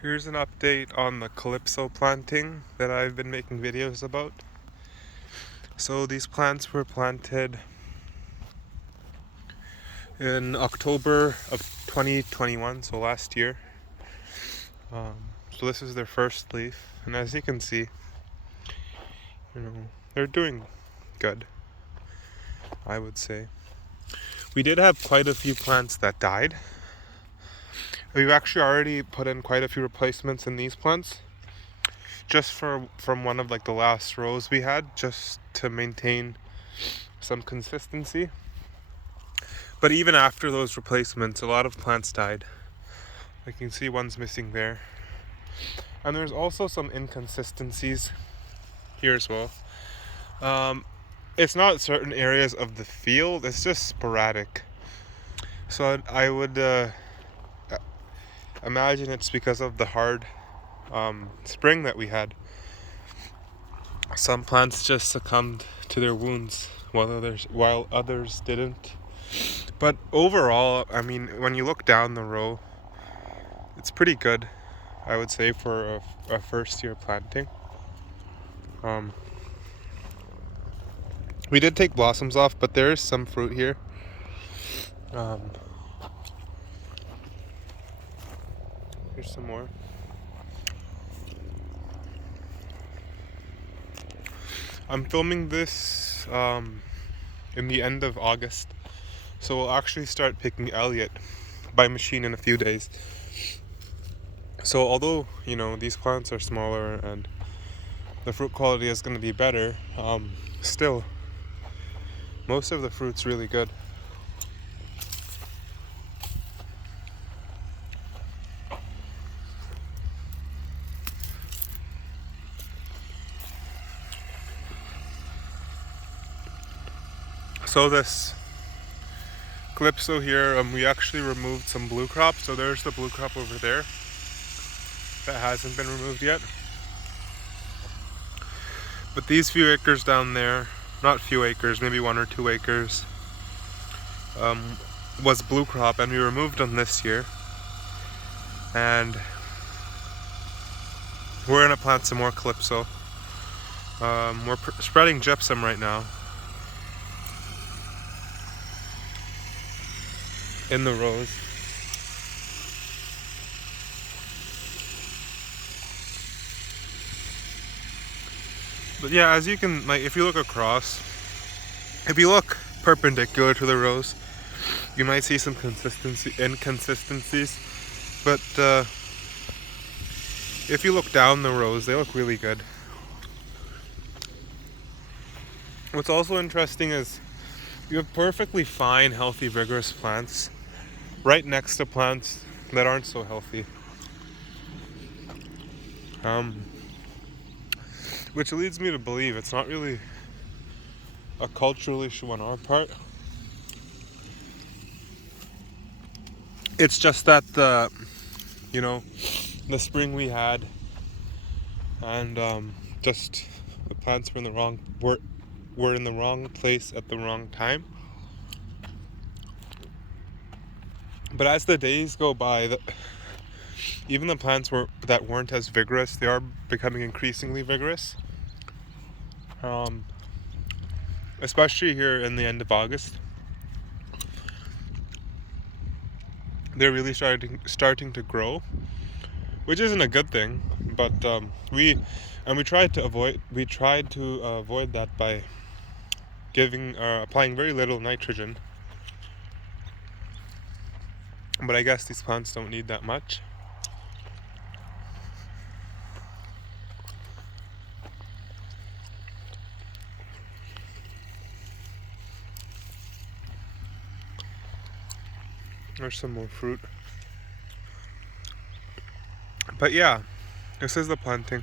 Here's an update on the calypso planting that I've been making videos about. So these plants were planted in October of 2021, so last year. So this is their first leaf, and as you can see, they're doing good, I would say. We did have quite a few plants that died. We've actually already put in quite a few replacements in these plants, just from one of the last rows we had, just to maintain some consistency. But even after those replacements, a lot of plants died. You can see one's missing there. And there's also some inconsistencies here as well. It's not certain areas of the field, it's just sporadic. So I would imagine it's because of the hard spring that we had. Some plants just succumbed to their wounds while others didn't. But overall, I mean, when you look down the row, it's pretty good, I would say, for a first year planting. We did take blossoms off, but there is some fruit here. Here's some more. I'm filming this in the end of August, so we'll actually start picking Elliot by machine in a few days. So although, these plants are smaller and the fruit quality is going to be better, still, most of the fruit's really good. So this calypso here, we actually removed some blue crop. So there's the blue crop over there that hasn't been removed yet. But these few acres down there, not few acres, maybe 1 or 2 acres, was blue crop, and we removed them this year. And we're gonna plant some more calypso. We're spreading gypsum right now in the rows. But yeah, as you can, if you look across, if you look perpendicular to the rows, you might see some inconsistencies. But if you look down the rows, they look really good. What's also interesting is you have perfectly fine, healthy, vigorous plants right next to plants that aren't so healthy. Which leads me to believe it's not really a cultural issue on our part. It's just that the spring we had, and just the plants were in the wrong place at the wrong time. But as the days go by, even the plants that weren't as vigorous, they are becoming increasingly vigorous. Especially here in the end of August, they're really starting to grow, which isn't a good thing. But we tried to avoid that by applying very little nitrogen. But I guess these plants don't need that much. There's some more fruit. But yeah, this is the planting.